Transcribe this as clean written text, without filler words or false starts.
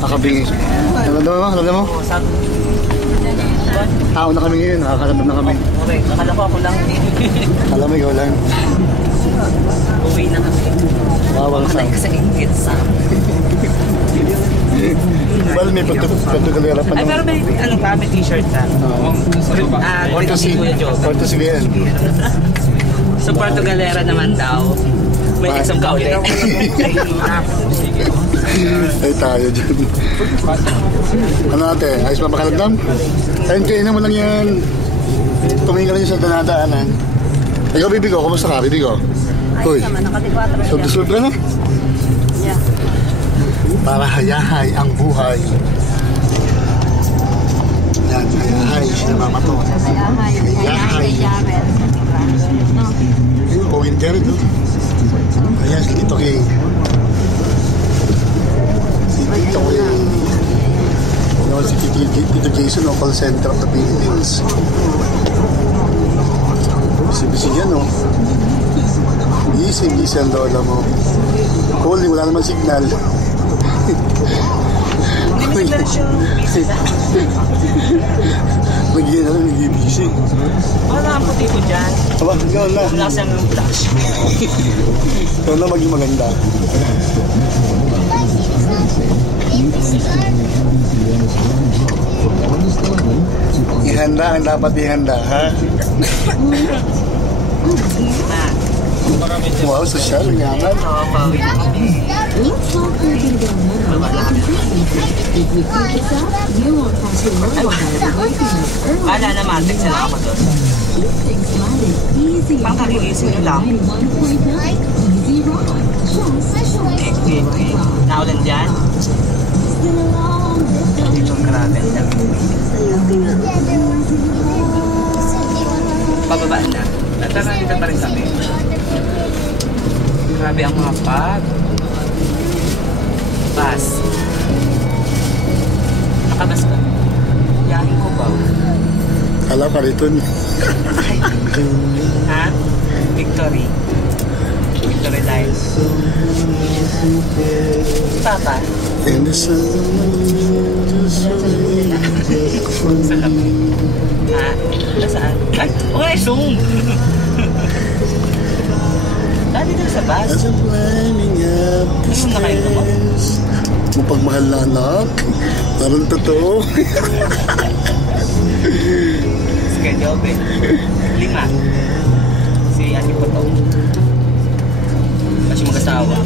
Kakabingi. Alam mo? Alam mo? Tao na kami ngayon, nakakaramdam na kami. Okay, akala ko ako lang. Alam mo, ikaw lang. Uwi na kami. Bawal sa... Sa inggit sa... Well, may patugalera pa ay, pero may ano pa, may t-shirt ka. Porto City yan. Sa Puerto Galera naman daw. May exam ka ulit. Ay tayo dyan. Ano ate? Ayos pa makalamdam? Ayun kayo na mo lang yan. Tumingin ka lang yung sa danadaanan. Ikaw, Bibigo, kumusta ka, Bibigo? Uy, sulod ka na? Yeah. Para hayahay ang buhay. Yan, hayahay. Siya mama to. Hayahay. Pogin ka rin, no? Ayan, si Tito King. Si Tito King. No, si Tito Jason, no? Call Center of the Philippines. Busy-busy yan, no? Busy ang lola mo. Cool, wala naman signal. Magiging na lang, nag-busy. Wala ang puti ko dyan. Aba, ikaw na. Wala siyang flash. Ikaw na maging maganda. Ihanda ang dapat ihanda, ha? Wow, sosyal, ngaman. Wala na matik sila ako doon. Pangkagigising lang. Naulan dyan? Dito ang grabe. Pababaan na. At dito pa rin kami. Grabe ang mga pag. Bus. Nakabas ka. Yahin ko ba? Alam ka rito niya. Ha? Victory. Victory Line. Papa? And the sun Sa labi. Ha? Nasaan? Ay! Okay, zoom! Dali na sa bus. as I'm climbing up the stairs. Mapagmahal na anak. Parang totoo. Schedule, be. 5. Si Ate Potong. Kasi mag-asawa.